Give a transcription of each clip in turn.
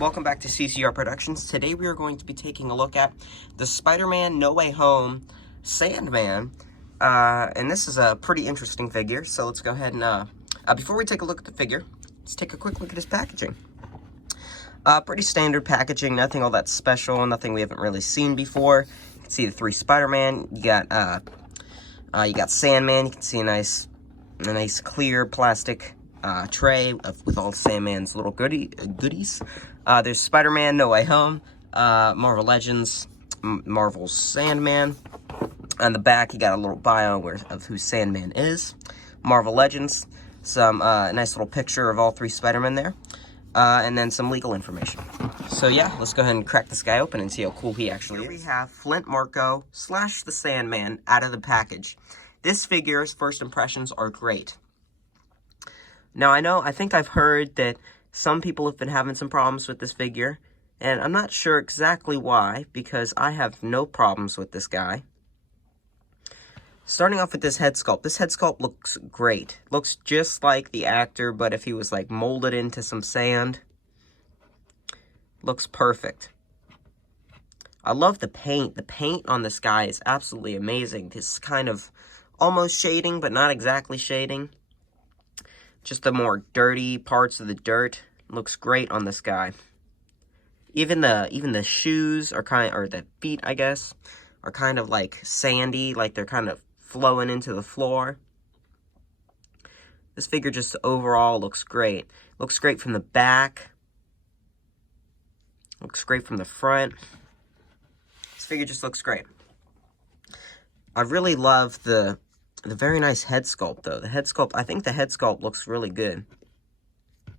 Welcome back to CCR Productions. Today we are going to be taking a look at the Spider-Man No Way Home Sandman. And this is a pretty interesting figure, so let's go ahead and, before we take a look at the figure, let's take a quick look at his packaging. Pretty standard packaging, nothing all that special, nothing we haven't really seen before. You can see the three Spider-Man. You got Sandman. You can see a nice clear plastic tray with all Sandman's little goodies. There's Spider-Man No Way Home, Marvel Legends, Marvel's Sandman. On the back, you got a little bio of who Sandman is. Marvel Legends, some nice little picture of all three Spider-Men there, and then some legal information. So yeah, let's go ahead and crack this guy open and see how cool he actually is. Here we have Flint Marco / the Sandman out of the package. This figure's first impressions are great. Now, I think I've heard that some people have been having some problems with this figure, and I'm not sure exactly why, because I have no problems with this guy. Starting off with this head sculpt. This head sculpt looks great. Looks just like the actor, but if he was, like, molded into some sand. Looks perfect. I love the paint. The paint on this guy is absolutely amazing. This kind of almost shading, but not exactly shading. Just the more dirty parts of the dirt looks great on this guy. Even the shoes are or the feet, I guess, are kind of like sandy, like they're kind of flowing into the floor. This figure just overall looks great. Looks great from the back. Looks great from the front. This figure just looks great. I really love the very nice head sculpt, though. The head sculpt, I think the head sculpt looks really good. You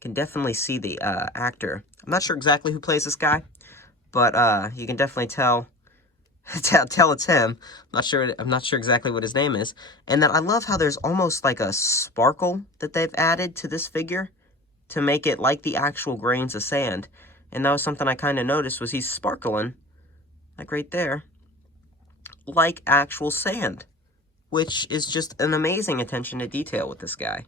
can definitely see the actor. I'm not sure exactly who plays this guy, but you can definitely tell it's him. I'm not sure exactly what his name is. And then I love how there's almost like a sparkle that they've added to this figure to make it like the actual grains of sand. And that was something I kind of noticed, was he's sparkling, like right there, like actual sand, which is just an amazing attention to detail with this guy.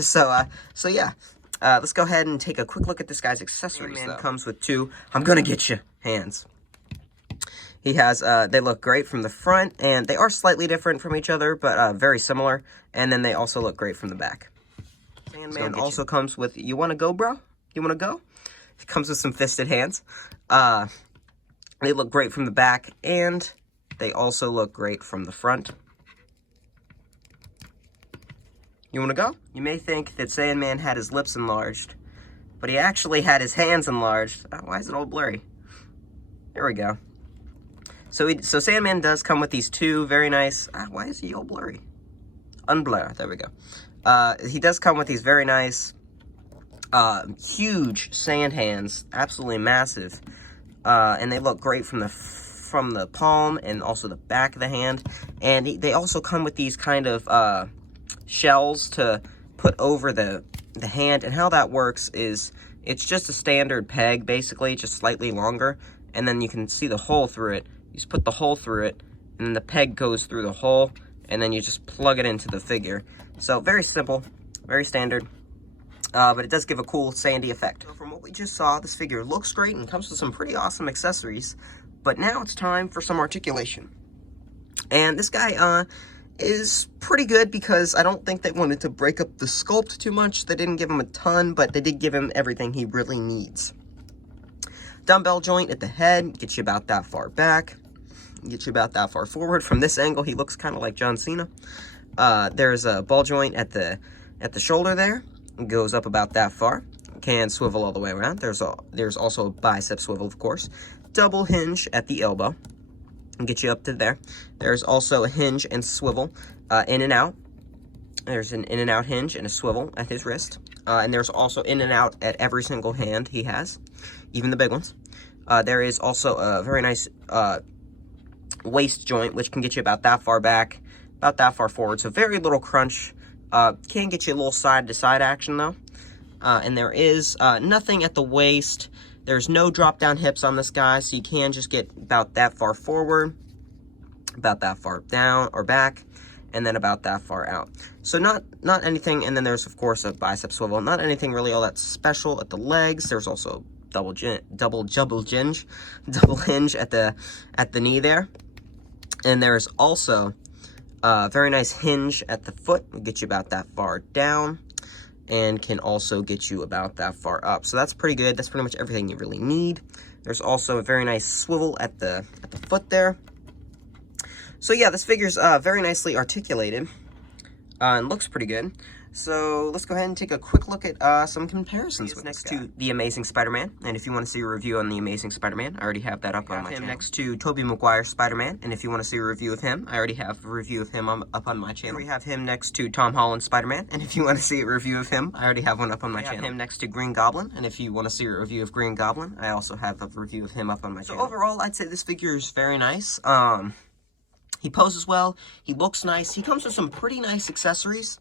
So yeah, let's go ahead and take a quick look at this guy's accessories. Sandman comes with two, I'm gonna get you, hands. He has, they look great from the front, and they are slightly different from each other, but very similar, and then they also look great from the back. Sandman also comes with, you wanna go, bro? You wanna go? It comes with some fisted hands. They look great from the back, and they also look great from the front. You want to go? You may think that Sandman had his lips enlarged, but he actually had his hands enlarged. Why is it all blurry? There we go. So Sandman does come with these two very nice... why is he all blurry? Unblur. There we go. He does come with these very nice, huge sand hands. Absolutely massive. And they look great from the palm and also the back of the hand. And they also come with these kind of shells to put over the hand. And how that works is it's just a standard peg, basically, just slightly longer. And then you can see the hole through it. You just put the hole through it, and then the peg goes through the hole, and then you just plug it into the figure. So very simple, very standard. But it does give a cool sandy effect. So from what we just saw, this figure looks great and comes with some pretty awesome accessories. But now it's time for some articulation. And this guy is pretty good because I don't think they wanted to break up the sculpt too much. They didn't give him a ton, but they did give him everything he really needs. Dumbbell joint at the head, gets you about that far back. Get you about that far forward. From this angle, he looks kind of like John Cena. There's a ball joint at the shoulder there. It goes up about that far. Can swivel all the way around. There's also a bicep swivel, of course. Double hinge at the elbow. Get you up to there. There's also a hinge and swivel in and out. There's an in and out hinge and a swivel at his wrist. And there's also in and out at every single hand he has, even the big ones. There is also a very nice waist joint, which can get you about that far back, about that far forward. So very little crunch. Can get you a little side-to-side action, though. And there is nothing at the waist. There's no drop-down hips on this guy, so you can just get about that far forward. about that far down or back, and then about that far out. So not anything. And then there's of course a bicep swivel. Not anything really all that special at the legs. There's also double hinge at the knee there. And there's also a very nice hinge at the foot. Will get you about that far down, and can also get you about that far up. So that's pretty good. That's pretty much everything you really need. There's also a very nice swivel at the foot there. So yeah, this figure's very nicely articulated and looks pretty good. So let's go ahead and take a quick look at some comparisons with next to The Amazing Spider-Man. And if you want to see a review on The Amazing Spider-Man, I already have that up on my channel. Next to Tobey Maguire Spider-Man, and if you want to see a review of him, I already have a review of him up on my channel. We have him next to Tom Holland Spider-Man, and if you want to see a review of him, I already have one up on my channel. Him next to Green Goblin, and if you want to see a review of Green Goblin, I also have a review of him up on my channel. So overall, I'd say this figure is very nice. He poses well, he looks nice, he comes with some pretty nice accessories.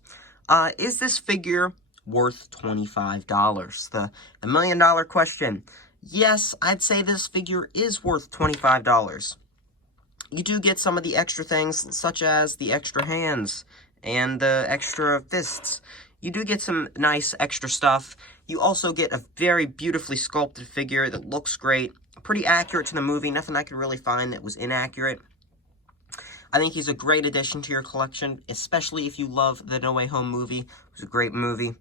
Is this figure worth $25? The $1 million question. Yes, I'd say this figure is worth $25. You do get some of the extra things, such as the extra hands and the extra fists. You do get some nice extra stuff. You also get a very beautifully sculpted figure that looks great, pretty accurate to the movie. Nothing I could really find that was inaccurate. I think he's a great addition to your collection, especially if you love the No Way Home movie. It was a great movie.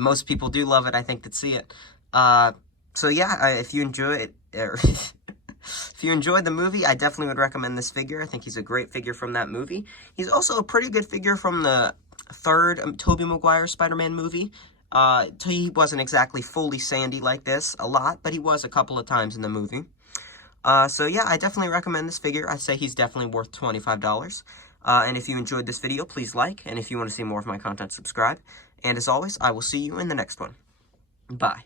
Most people do love it, I think, that see it. So yeah, if you enjoy it, if you enjoyed the movie, I definitely would recommend this figure. I think he's a great figure from that movie. He's also a pretty good figure from the third Tobey Maguire Spider-Man movie. He wasn't exactly fully sandy like this a lot, but he was a couple of times in the movie. So yeah, I definitely recommend this figure. I say he's definitely worth $25. And if you enjoyed this video, please like. And if you want to see more of my content, subscribe. And as always, I will see you in the next one. Bye.